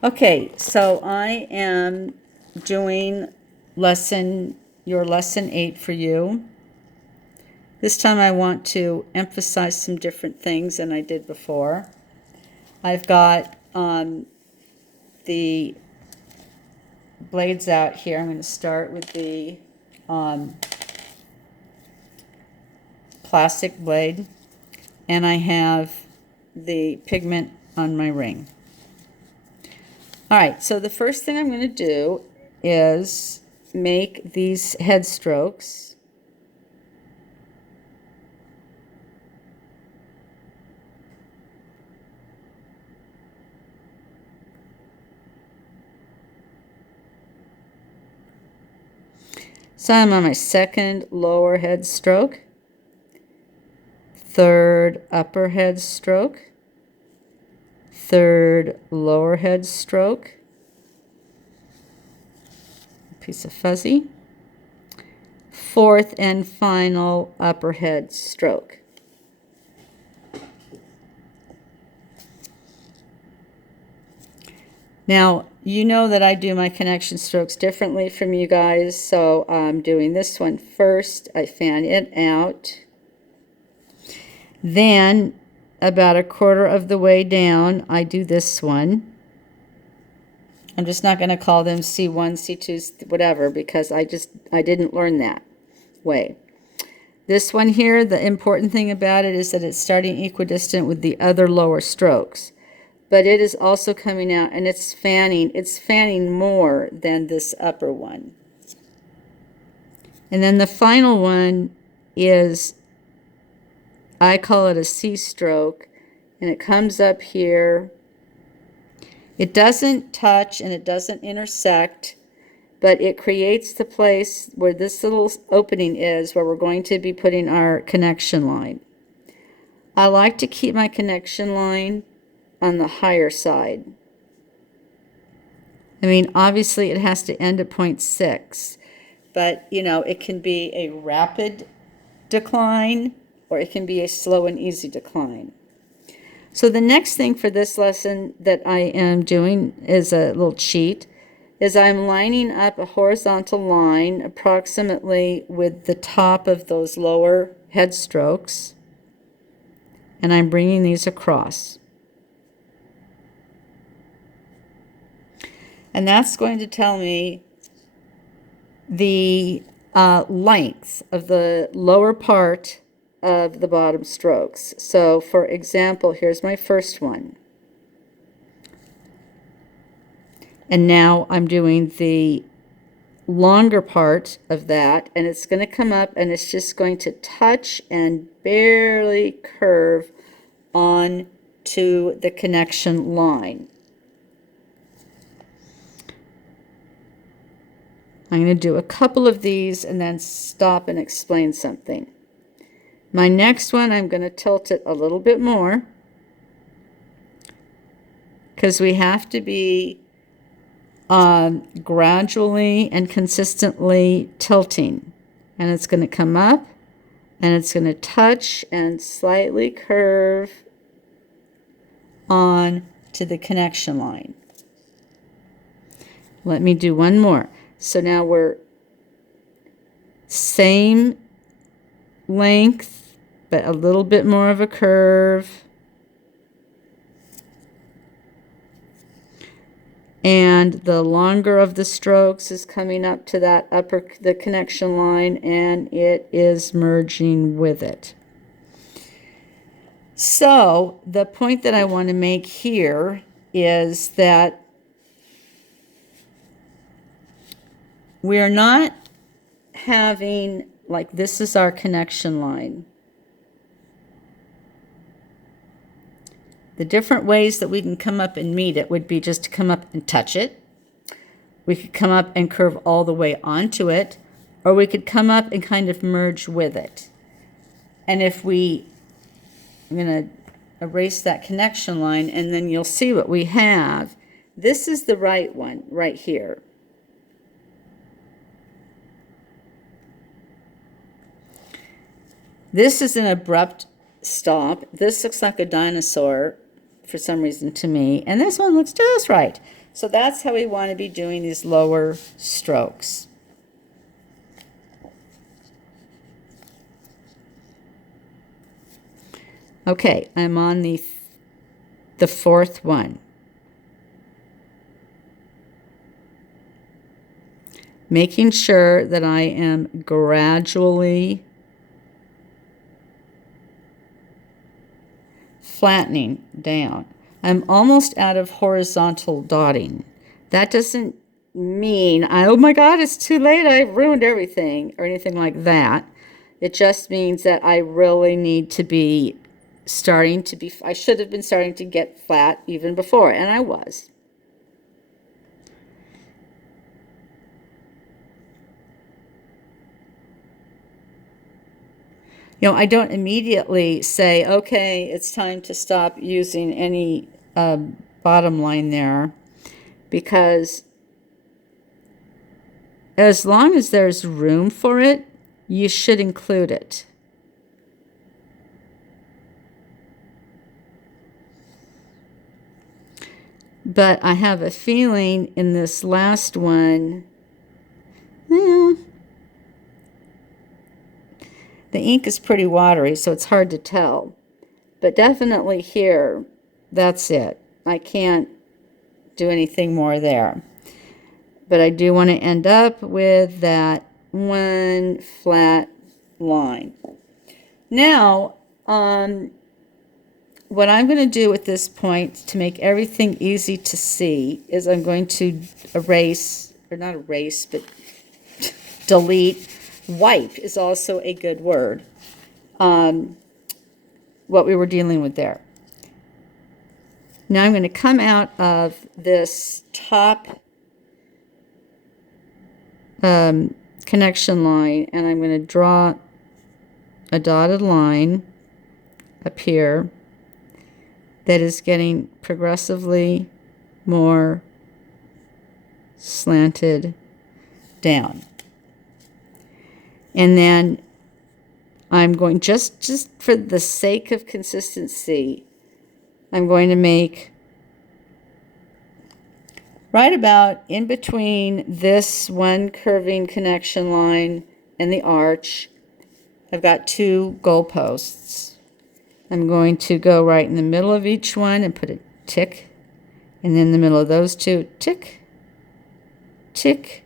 Okay, so I am doing your lesson 8 for you. This time I want to emphasize some different things than I did before. I've got the blades out here. I'm going to start with the plastic blade, and I have the pigment on my ring. All right, so the first thing I'm going to do is make these head strokes. So I'm on my second lower head stroke, third upper head stroke, third lower head stroke, piece of fuzzy, fourth and final upper head stroke. Now, you know that I do my connection strokes differently from you guys, so I'm doing this one first. I fan it out. Then, about a quarter of the way down, I do this one. I'm just not going to call them C1, C2, whatever, because I didn't learn that way. This one here, the important thing about it is that it's starting equidistant with the other lower strokes. But it is also coming out, and it's fanning more than this upper one. And then the final one is, I call it a C stroke, and it comes up here. It doesn't touch and it doesn't intersect, but it creates the place where this little opening is, where we're going to be putting our connection line. I like to keep my connection line on the higher side. I mean, obviously it has to end at 0.6, but you know, it can be a rapid decline or it can be a slow and easy decline. So the next thing for this lesson that I am doing is a little cheat, is I'm lining up a horizontal line approximately with the top of those lower head strokes, and I'm bringing these across. And that's going to tell me the length of the lower part of the bottom strokes. So for example, here's my first one. And now I'm doing the longer part of that, and it's going to come up and it's just going to touch and barely curve on to the connection line. I'm going to do a couple of these and then stop and explain something. My next one, I'm going to tilt it a little bit more because we have to be gradually and consistently tilting. And it's going to come up and it's going to touch and slightly curve on to the connection line. Let me do one more. So now we're same length, but a little bit more of a curve. And the longer of the strokes is coming up to that the connection line, and it is merging with it. So the point that I want to make here is that we're not having, like, this is our connection line. The different ways that we can come up and meet it would be just to come up and touch it. We could come up and curve all the way onto it, or we could come up and kind of merge with it. And if I'm going to erase that connection line, and then you'll see what we have. This is the right one right here. This is an abrupt stop. This looks like a dinosaur for some reason to me, and this one looks just right. So that's how we want to be doing these lower strokes. Okay, I'm on the fourth one. Making sure that I am gradually flattening down. I'm almost out of horizontal dotting. That doesn't mean, oh my God, it's too late, I ruined everything, or anything like that. It just means that I really need to be I should have been starting to get flat even before, and I was. You know, I don't immediately say, okay, it's time to stop using any bottom line there, because as long as there's room for it, you should include it. But I have a feeling in this last one, the ink is pretty watery, so it's hard to tell. But definitely here, that's it. I can't do anything more there. But I do want to end up with that one flat line. Now, what I'm going to do at this point to make everything easy to see is I'm going to erase, or not erase, but delete. Wipe is also a good word. What we were dealing with there. Now I'm going to come out of this top connection line, and I'm going to draw a dotted line up here that is getting progressively more slanted down. And then I'm going, just for the sake of consistency, I'm going to make right about in between this one curving connection line and the arch. I've got two goalposts. I'm going to go right in the middle of each one and put a tick, and then in the middle of those two, tick, tick.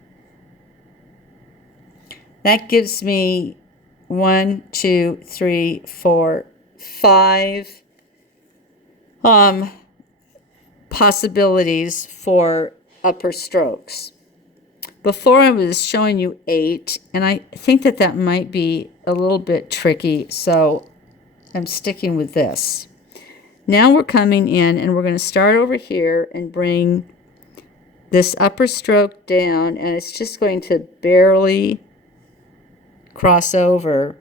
That gives me 1, 2, 3, 4, 5 possibilities for upper strokes. Before I was showing you 8, and I think that that might be a little bit tricky, so I'm sticking with this. Now we're coming in, and we're going to start over here and bring this upper stroke down, and it's just going to barely cross over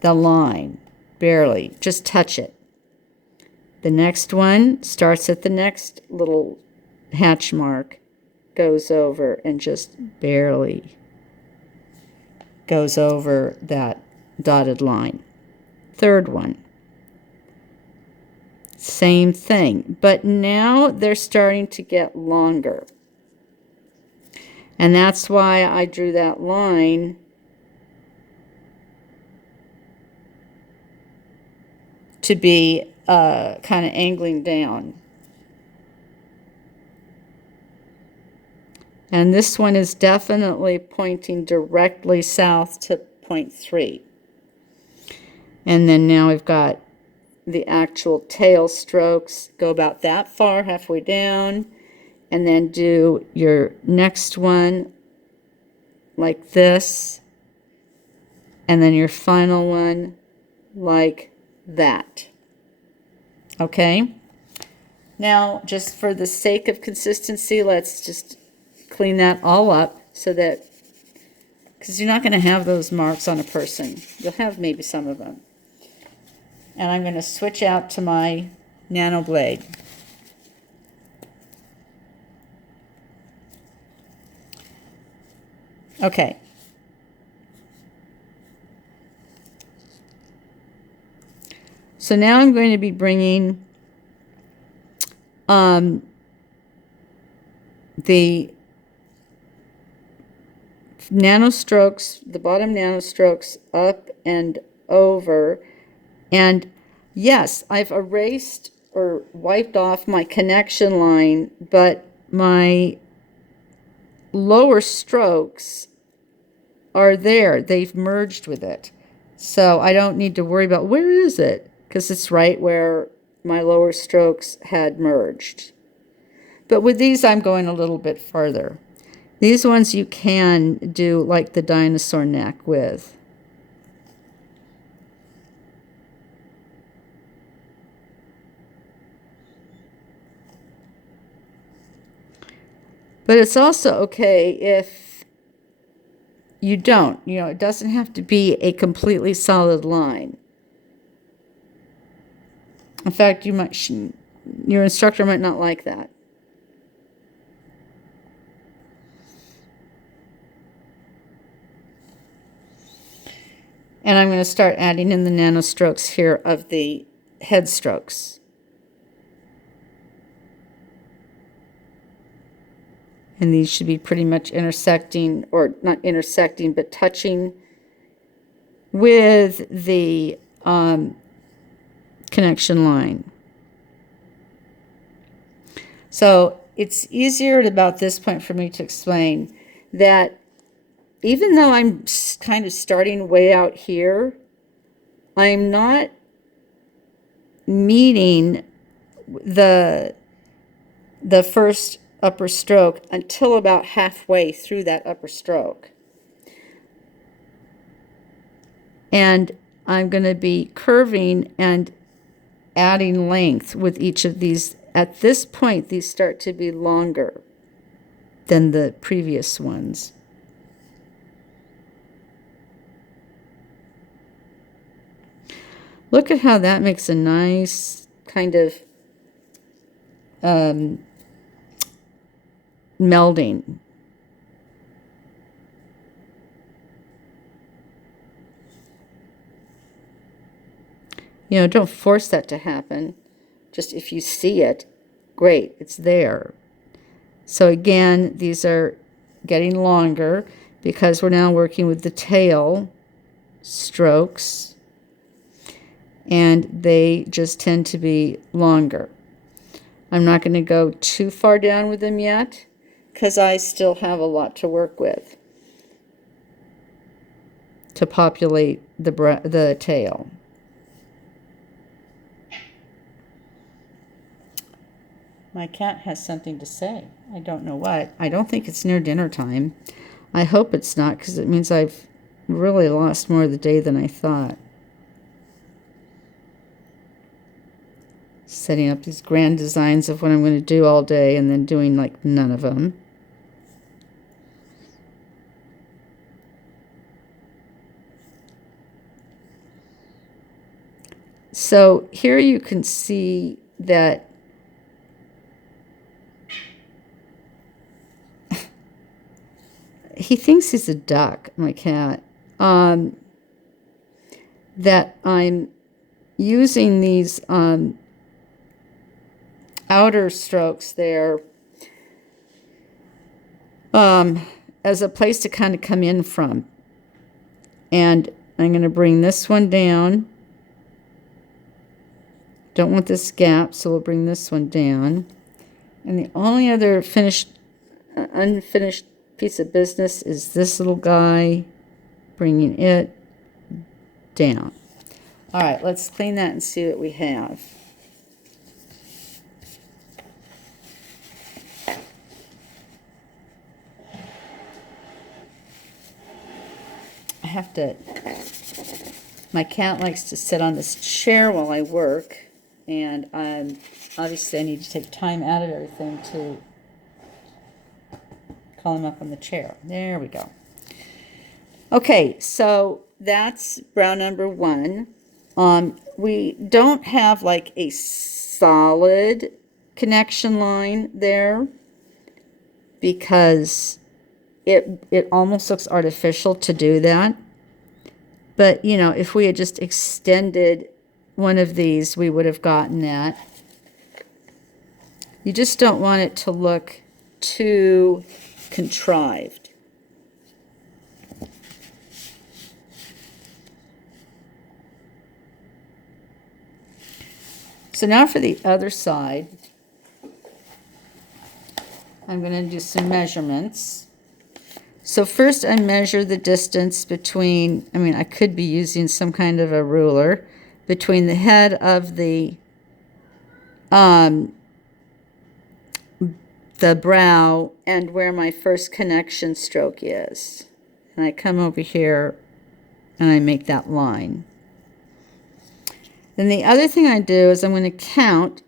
the line. Barely. Just touch it. The next one starts at the next little hatch mark, goes over, and just barely goes over that dotted line. Third one. Same thing. But now they're starting to get longer. And that's why I drew that line to be kind of angling down. And this one is definitely pointing directly south to point 3. And then now we've got the actual tail strokes. Go about that far, halfway down, and then do your next one like this, and then your final one like that. Okay? Now, just for the sake of consistency, let's just clean that all up so that, because you're not going to have those marks on a person. You'll have maybe some of them. And I'm going to switch out to my nano blade. Okay. So now I'm going to be bringing the nanostrokes, the bottom nanostrokes up and over. And yes, I've erased or wiped off my connection line, but my lower strokes are there. They've merged with it. So I don't need to worry about where is it, because it's right where my lower strokes had merged. But with these, I'm going a little bit further. These ones you can do like the dinosaur neck with. But it's also okay if you don't. You know, it doesn't have to be a completely solid line. In fact, your instructor might not like that. And I'm going to start adding in the nanostrokes here of the head strokes. And these should be pretty much intersecting, or not intersecting, but touching with the connection line. So it's easier at about this point for me to explain that even though I'm kind of starting way out here, I'm not meeting the first upper stroke until about halfway through that upper stroke. And I'm going to be curving and adding length with each of these. At this point, these start to be longer than the previous ones. Look at how that makes a nice kind of melding. You know, don't force that to happen. Just if you see it, great, it's there. So again, these are getting longer because we're now working with the tail strokes, and they just tend to be longer. I'm not going to go too far down with them yet because I still have a lot to work with to populate the tail. My cat has something to say. I don't know what. I don't think it's near dinner time. I hope it's not, because it means I've really lost more of the day than I thought. Setting up these grand designs of what I'm going to do all day and then doing like none of them. So here you can see that he thinks he's a duck, my cat, that I'm using these outer strokes there as a place to kind of come in from. And I'm going to bring this one down. Don't want this gap, so we'll bring this one down. And the only other unfinished piece of business is this little guy, bringing it down. All right, let's clean that and see what we have. I have to, my cat likes to sit on this chair while I work, and obviously I need to take time out of everything to call him up on the chair. There we go. Okay, so that's brown number 1. We don't have like a solid connection line there because it almost looks artificial to do that. But, you know, if we had just extended one of these, we would have gotten that. You just don't want it to look too contrived. So now for the other side, I'm going to do some measurements. So first I measure the distance between, I could be using some kind of a ruler, between the head of the brow and where my first connection stroke is. And I come over here and I make that line. Then the other thing I do is I'm going to count.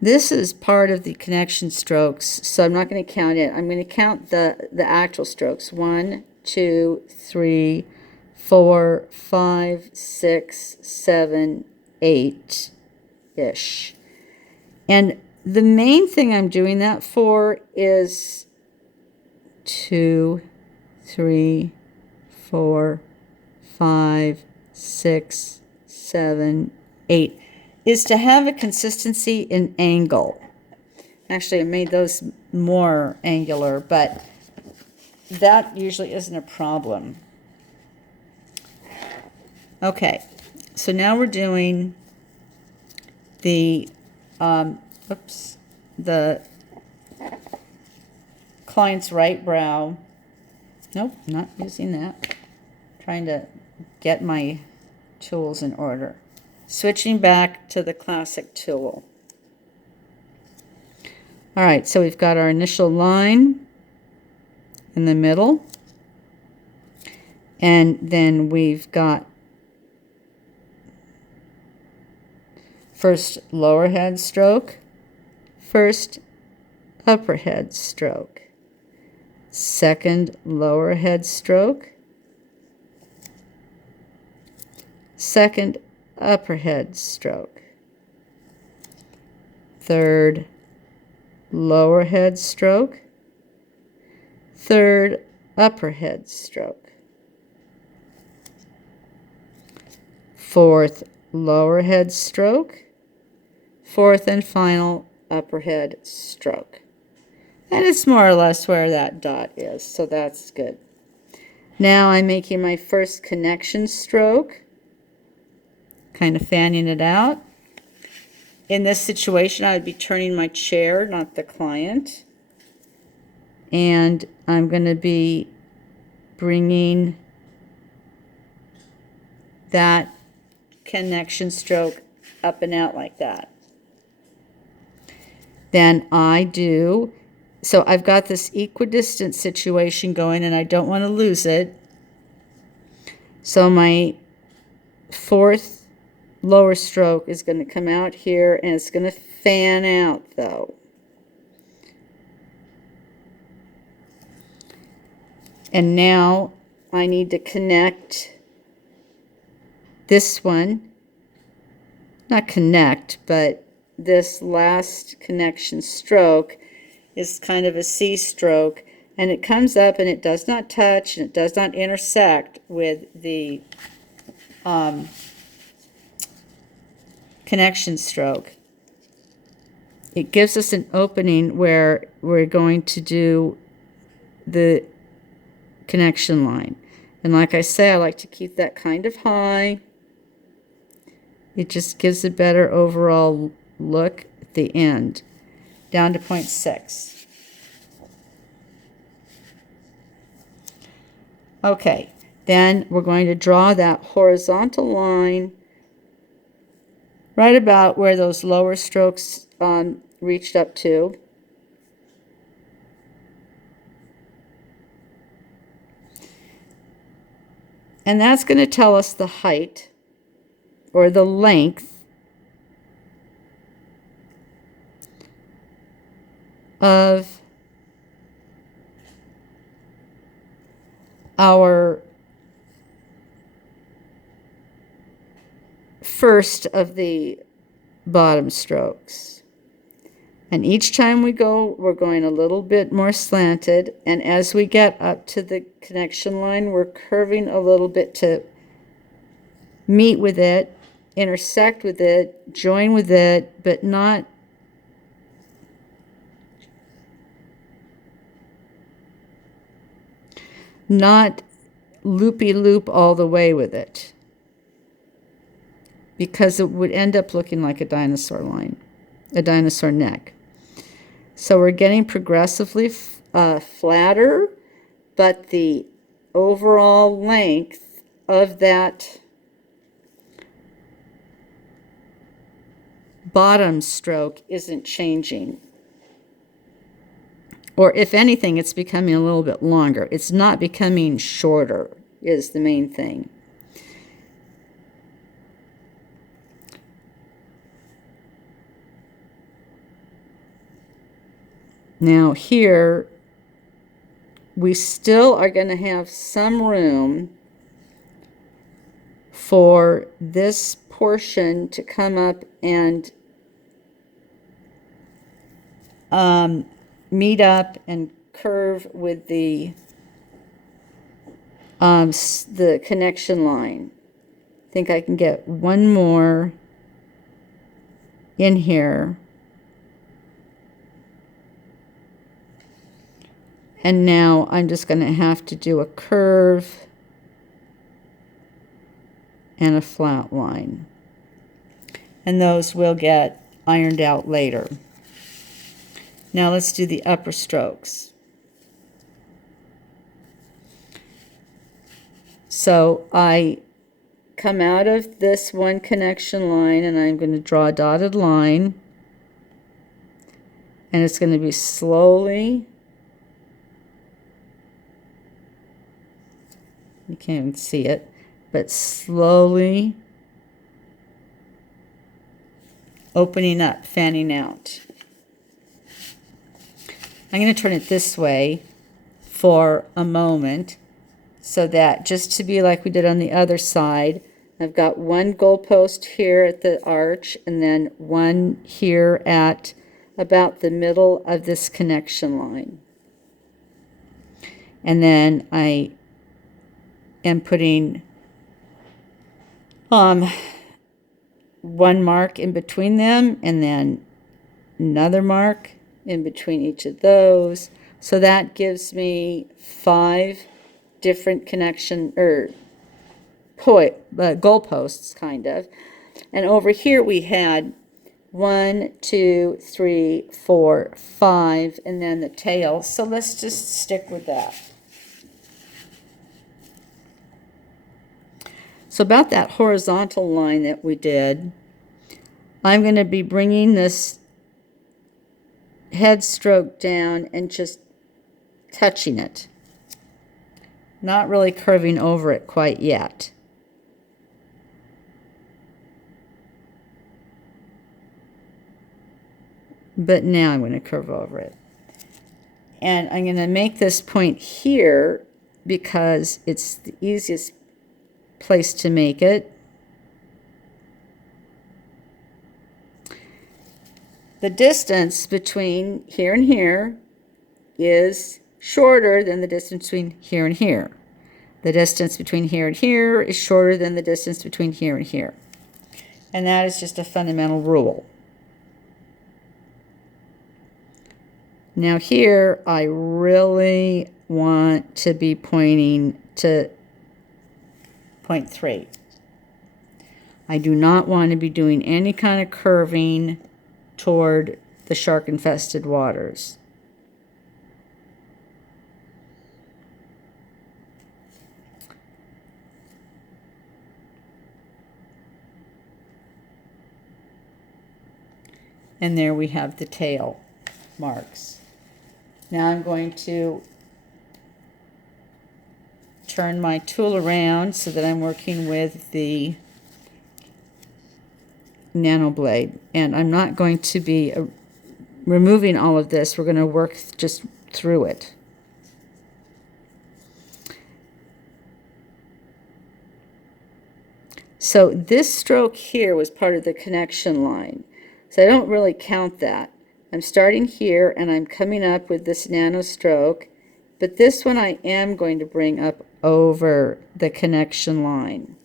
This is part of the connection strokes, so I'm not going to count it. I'm going to count the actual strokes. 1, 2, 3, 4, 5, 6, 7, 8-ish. And the main thing I'm doing that for is 2, 3, 4, 5, 6, 7, 8, is to have a consistency in angle. Actually, I made those more angular, but that usually isn't a problem. Okay, so now we're doing the, the client's right brow. Nope, not using that. Trying to get my tools in order. Switching back to the classic tool. All right, so we've got our initial line in the middle, and then we've got first lower head stroke, first upper head stroke, second lower head stroke, second upper head stroke, third lower head stroke, third upper head stroke, fourth lower head stroke, fourth and final upper head stroke. And it's more or less where that dot is, so that's good. Now I'm making my first connection stroke, kind of fanning it out. In this situation, I would be turning my chair, not the client. And I'm going to be bringing that connection stroke up and out like that. Then so I've got this equidistant situation going and I don't want to lose it. So my fourth lower stroke is going to come out here and it's going to fan out though. And now I need to connect this one, not connect, but this last connection stroke is kind of a C stroke, and it comes up and it does not touch and it does not intersect with the connection stroke. It gives us an opening where we're going to do the connection line. And like I say, I like to keep that kind of high. It just gives a better overall look at the end. Down to 0.6. Okay, then we're going to draw that horizontal line right about where those lower strokes reached up to. And that's going to tell us the height or the length of our first of the bottom strokes. And each time we go, we're going a little bit more slanted, and as we get up to the connection line, we're curving a little bit to meet with it, intersect with it, join with it, but not not loopy-loop all the way with it, because it would end up looking like a dinosaur line, a dinosaur neck. So we're getting progressively flatter, but the overall length of that bottom stroke isn't changing. Or if anything, it's becoming a little bit longer. It's not becoming shorter, is the main thing. Now here, we still are going to have some room for this portion to come up and meet up and curve with the connection line. I think I can get one more in here. And now I'm just going to have to do a curve and a flat line. And those will get ironed out later. Now let's do the upper strokes. So I come out of this one connection line and I'm going to draw a dotted line. And it's going to be slowly, you can't even see it, but slowly opening up, fanning out. I'm going to turn it this way for a moment so that just to be like we did on the other side, I've got one goalpost here at the arch and then one here at about the middle of this connection line. And then I am putting one mark in between them and then another mark in between each of those. So that gives me 5 different connection goalposts, kind of. And over here we had 1, 2, 3, 4, 5, and then the tail. So let's just stick with that. So about that horizontal line that we did, I'm going to be bringing this head stroke down and just touching it. Not really curving over it quite yet. But now I'm going to curve over it. And I'm going to make this point here because it's the easiest place to make it. The distance between here and here is shorter than the distance between here and here. The distance between here and here is shorter than the distance between here and here. And that is just a fundamental rule. Now here, I really want to be pointing to point 3. I do not want to be doing any kind of curving toward the shark-infested waters. And there we have the tail marks. Now I'm going to turn my tool around so that I'm working with the nano blade. And I'm not going to be removing all of this. We're going to work just through it. So this stroke here was part of the connection line. So I don't really count that. I'm starting here and I'm coming up with this nano stroke, but this one I am going to bring up over the connection line.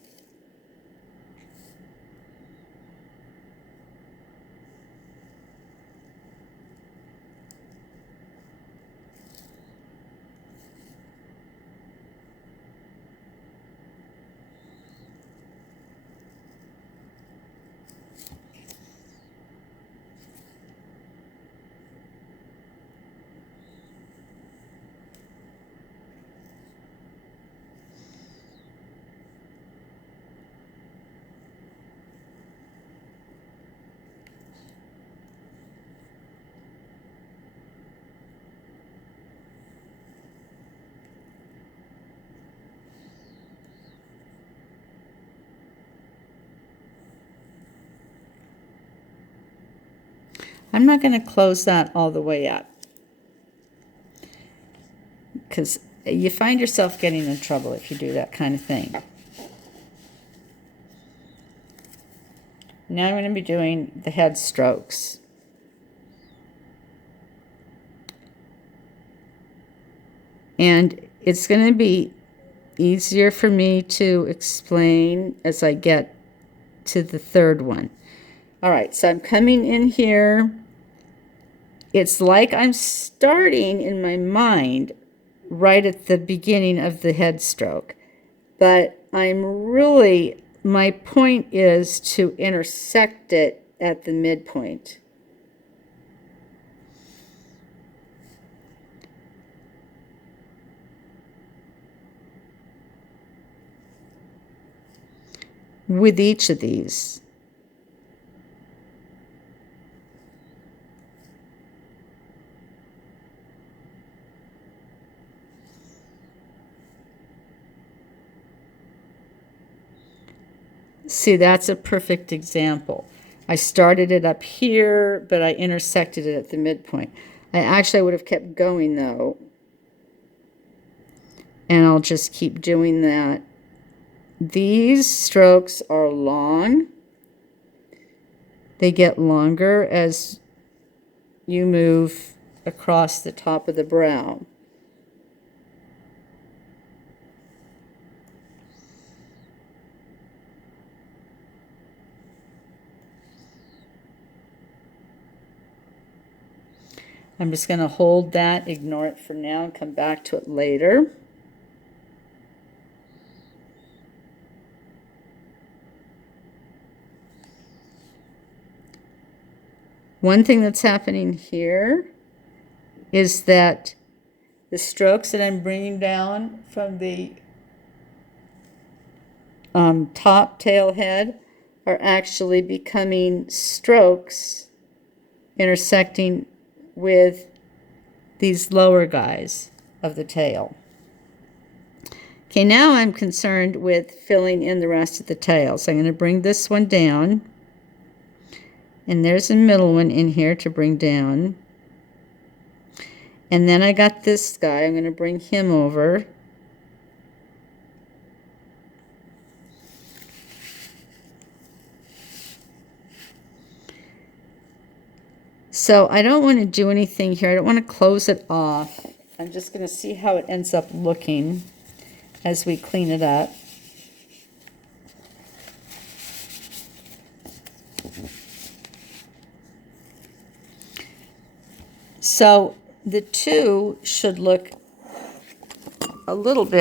I'm not going to close that all the way up, because you find yourself getting in trouble if you do that kind of thing. Now I'm going to be doing the head strokes. And it's going to be easier for me to explain as I get to the third one. All right, so I'm coming in here. It's like I'm starting in my mind right at the beginning of the head stroke, but my point is to intersect it at the midpoint. With each of these. See, that's a perfect example. I started it up here, but I intersected it at the midpoint. I would have kept going, though. And I'll just keep doing that. These strokes are long. They get longer as you move across the top of the brow. I'm just going to hold that, ignore it for now, and come back to it later. One thing that's happening here is that the strokes that I'm bringing down from the top tail head are actually becoming strokes intersecting with these lower guys of the tail. Okay, now I'm concerned with filling in the rest of the tail. So I'm going to bring this one down. And there's a middle one in here to bring down. And then I got this guy. I'm going to bring him over. So I don't want to do anything here. I don't want to close it off. I'm just going to see how it ends up looking as we clean it up. So the two should look a little bit